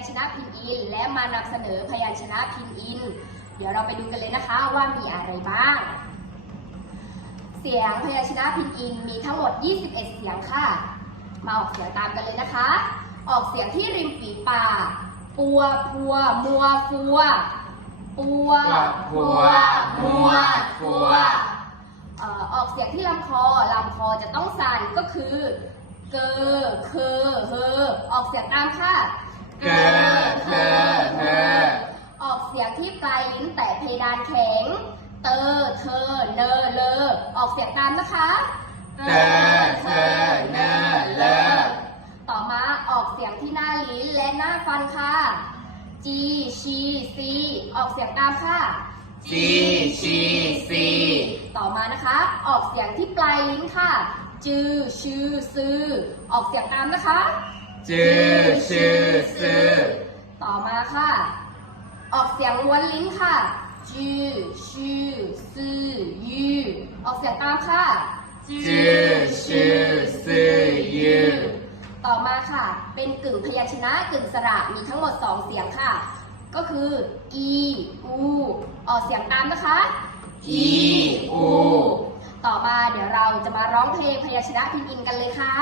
ญชนะพินอิน และมานำเสนอพยัญชนะพินอิน เดี๋ยวเราไปดูกันเลยนะคะว่ามีอะไรบ้าง เสียงพยัญชนะพินอินมีทั้งหมด 21 เสียงค่ะ มาออกเสียงตามกันเลยนะคะ ออกเสียงที่ริมฝีปาก ปัว พัว มัว ฟัว ปัว พัว มัว ฟัวเอ่อออกเสียงที่ลำคอ ลำคอจะต้องสั่นก็คือเกอเคอเฮอออกเสียงตามค่ะ เกอเธอเธอออกเสียงที่ปลายลิ้นแตะเพดานแข็ง เตอเธอเนอเลอออกเสียงตามนะคะเธอเธอเนอเลอต่อมาออกเสียงที่หน้าลิ้นและหน้าฟันค่ะ G ชี C ออกเสียงตามค่ะจีชีซีต่อมานะคะ ออกเสียงที่ปลายลิ้นค่ะ จือชื่อซือออกเสียงตามนะคะ จือชื่อซื้อต่อมาค่ะ ออกเสียงล้วนลิ้นค่ะจือชื่อซือยือออกเสียงตามค่ะจือชื่อซื้อยือต่อมาค่ะ เป็นกึ่งพยัญชนะกึ่งสระมีทั้งหมด 2 เสียงค่ะ ก็คือ อีอูออกเสียงตามนะคะ อีอูต่อมาเดี๋ยวเราจะมาร้องเพลงพยัญชนะพินอินกันเลยค่ะ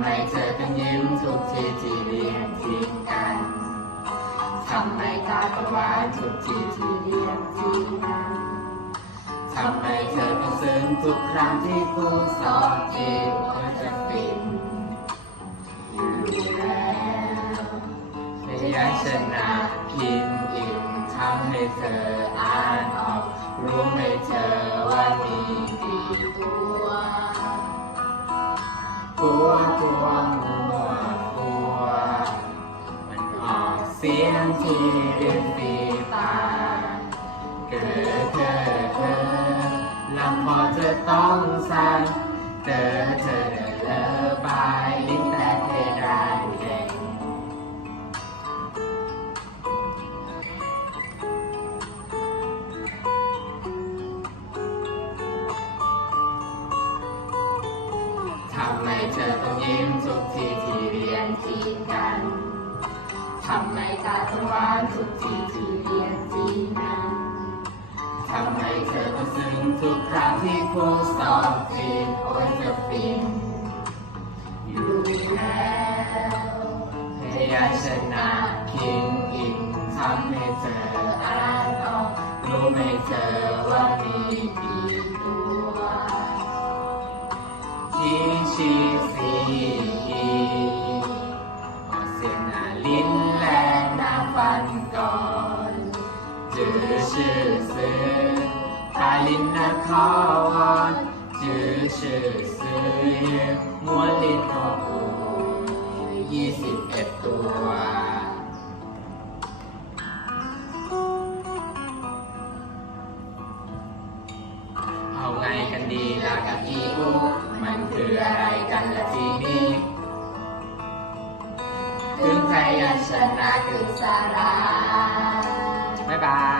ำไมเธอต้องยิ้มทุกทีที่เรียนทิ้งกันทำไมตาต้องหวานทุกทีที่เรียนทิ้งกันทำไมเธอต้องซึ้งทุกครั้งที่ครูสอนจีบก็จะฟินอยู่แล้วพยัญชนะพินอินทำให้เธออ่านออก รู้ไหมเธอว่ามี ปัวปัวมัวปัวมันออกเสียงที่ริมฝีปากเกิดเธอเธอลำพอเธอต้องสั่นเธอเธอเดินเลอบายลิ้นแต่เพดานำไมเธอต้องยิ้มทุกทีที่เรียนจีนกัน ทำไมตาต้องหวานทุกทีที่เรียนจีนกัน ทำไมเธอต้องซึ้งทุกครั้งที่ครูสอนจีนโอ้ยจะฟินอยู่แล้วพยัญชนะพินอินทำให้เธออ่านออรู้ไหมเธอว่ามีกี่ ชื่อซื้อปลายลิ้นนะขอวอนจือชื่อซื้อยืมม้วนลิ้นตัวปูยี่สิบเอ็ดตัวเอาไงกันดีล่ะกับอีอูมันคืออะไรกันละทีนี้ถึงพยัญชนะคือสาระบ๊ายบาย